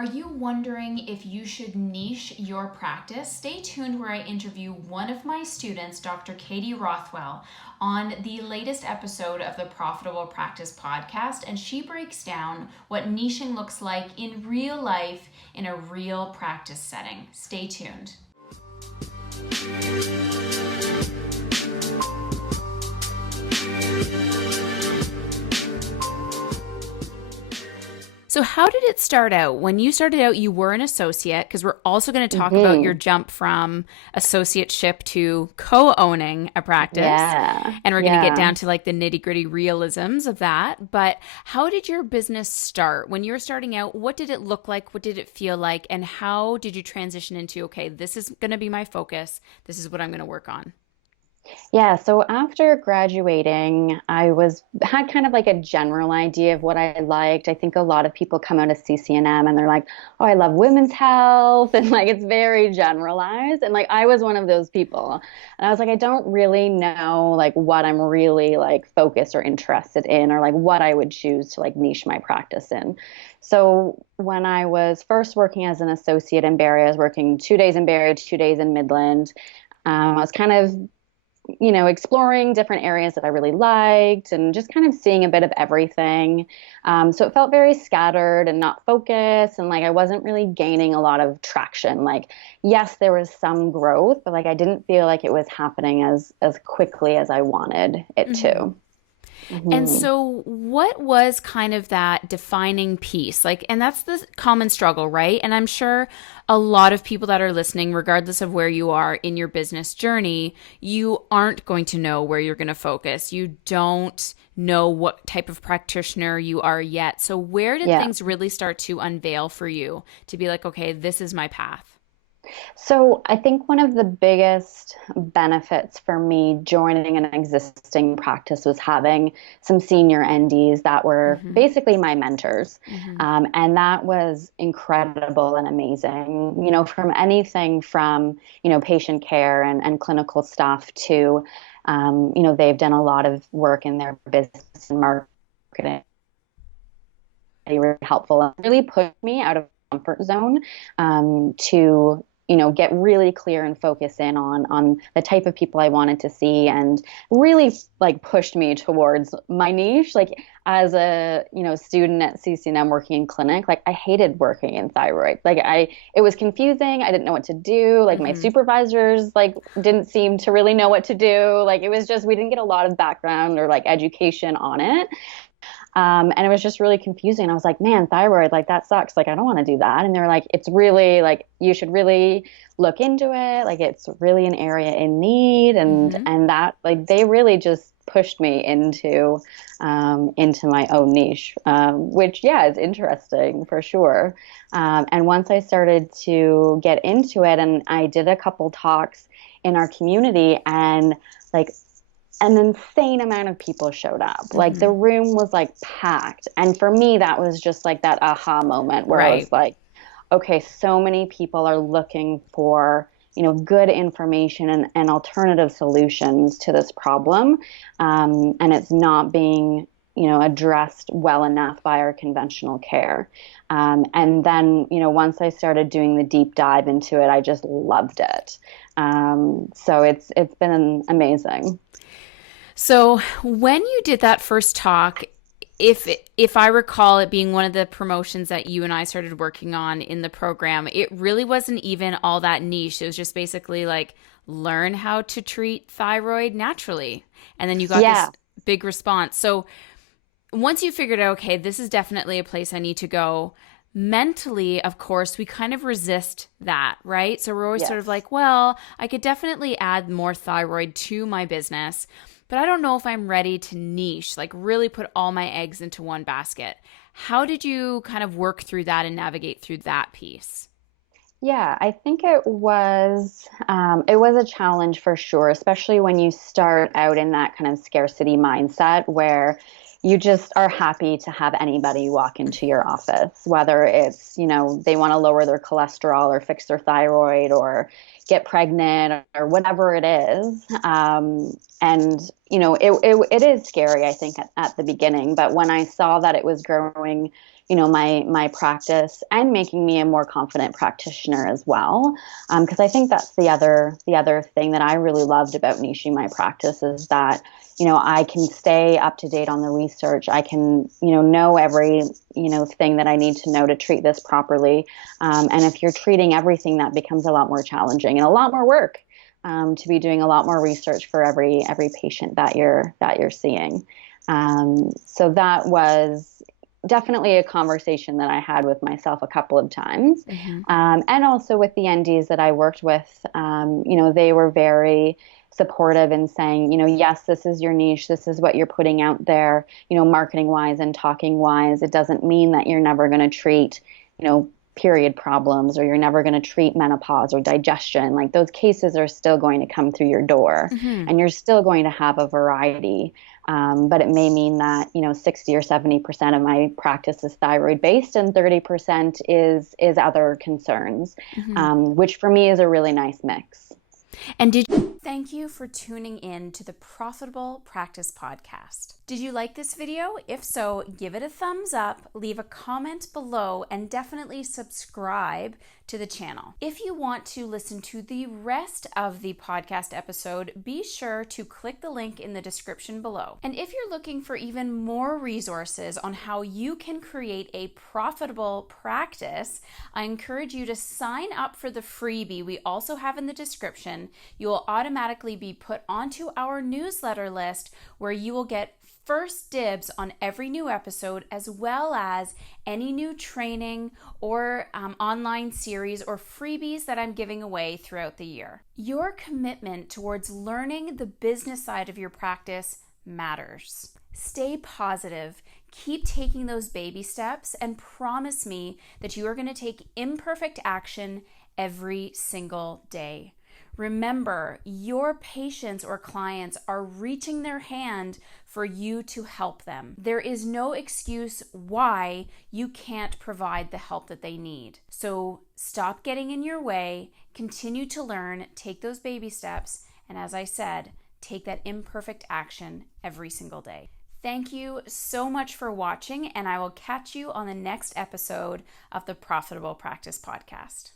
Are you wondering if you should niche your practice? Stay tuned where I interview one of my students, Dr. Katie Rothwell, on the latest episode of the Profitable Practice podcast, and she breaks down what niching looks like in real life in a real practice setting. Stay tuned. So how did it start out? When you started out, you were an associate, because we're also going to talk about your jump from associateship to co-owning a practice. And we're going to get down to like the nitty-gritty realisms of that. But how did your business start? When you were starting out, what did it look like? What did it feel like? And how did you transition into, okay, this is going to be my focus. This is what I'm going to work on? Yeah, so after graduating, had kind of like a general idea of what I liked. I think a lot of people come out of CCNM and they're like, "Oh, I love women's health," and like it's very generalized. And like I was one of those people, and I was like, I don't really know like what I'm really like focused or interested in, or like what I would choose to like niche my practice in. So when I was first working as an associate in Barrie, I was working 2 days in Barrie, 2 days in Midland. I was kind of exploring different areas that I really liked and just kind of seeing a bit of everything. So it felt very scattered and not focused. And like, I wasn't really gaining a lot of traction. Like, yes, there was some growth, but like, I didn't feel like it was happening as quickly as I wanted it to. And so what was kind of that defining piece? Like, and that's the common struggle, right? And I'm sure a lot of people that are listening, regardless of where you are in your business journey, you aren't going to know where you're going to focus. You don't know what type of practitioner you are yet. So where did things really start to unveil for you to be like, okay, this is my path? So I think one of the biggest benefits for me joining an existing practice was having some senior NDs that were basically my mentors. And that was incredible and amazing, from anything from, patient care and clinical stuff to, they've done a lot of work in their business and marketing. Really helpful and really pushed me out of comfort zone to get really clear and focus in on the type of people I wanted to see, and really like pushed me towards my niche. Like as a, student at CCNM working in clinic, like I hated working in thyroid. Like it was confusing. I didn't know what to do. Like my supervisors like didn't seem to really know what to do. Like it was just, we didn't get a lot of background or like education on it. And it was just really confusing. I was like, man, thyroid, like that sucks. Like, I don't want to do that. And they were like, it's really like, you should really look into it. Like, it's really an area in need. And that, like, they really just pushed me into my own niche, which, is interesting for sure. And once I started to get into it, and I did a couple talks in our community, and like, an insane amount of people showed up. Like the room was like packed. And for me, that was just like that aha moment where I was like, okay, so many people are looking for, good information and alternative solutions to this problem. And it's not being, addressed well enough by our conventional care. And then, once I started doing the deep dive into it, I just loved it. So it's been amazing. So when you did that first talk, if I recall it being one of the promotions that you and I started working on in the program, it really wasn't even all that niche. It was just basically like, learn how to treat thyroid naturally. And then you got this big response. So once you figured out, okay, this is definitely a place I need to go, mentally, of course, we kind of resist that, right? So we're always sort of like, well, I could definitely add more thyroid to my business, but I don't know if I'm ready to niche, like really put all my eggs into one basket. How did you kind of work through that and navigate through that piece? Yeah, I think it was a challenge for sure, especially when you start out in that kind of scarcity mindset where you just are happy to have anybody walk into your office, whether it's, they want to lower their cholesterol or fix their thyroid or get pregnant or whatever it is. And, it is scary, I think, at the beginning. But when I saw that it was growing, my practice and making me a more confident practitioner as well. Because I think that's the other thing that I really loved about niching my practice is that, I can stay up to date on the research. I can, know every, thing that I need to know to treat this properly. And if you're treating everything, that becomes a lot more challenging and a lot more work, to be doing a lot more research for every patient that you're seeing. So that was definitely a conversation that I had with myself a couple of times. And also with the NDs that I worked with, they were very supportive in saying, yes, this is your niche. This is what you're putting out there, marketing wise and talking wise. It doesn't mean that you're never going to treat, period problems, or you're never going to treat menopause or digestion. Like, those cases are still going to come through your door, and you're still going to have a variety. But it may mean that, 60 or 70% of my practice is thyroid based and 30% is other concerns, which for me is a really nice mix. And thank you for tuning in to the Profitable Practice Podcast. Did you like this video? If so, give it a thumbs up, leave a comment below, and definitely subscribe to the channel. If you want to listen to the rest of the podcast episode, be sure to click the link in the description below. And if you're looking for even more resources on how you can create a profitable practice, I encourage you to sign up for the freebie we also have in the description. You will automatically be put onto our newsletter list, where you will get first dibs on every new episode, as well as any new training or online series or freebies that I'm giving away throughout the year. Your commitment towards learning the business side of your practice matters. Stay positive, keep taking those baby steps, and promise me that you are going to take imperfect action every single day. Remember, your patients or clients are reaching their hand for you to help them. There is no excuse why you can't provide the help that they need. So stop getting in your way, continue to learn, take those baby steps, and as I said, take that imperfect action every single day. Thank you so much for watching, and I will catch you on the next episode of the Profitable Practice Podcast.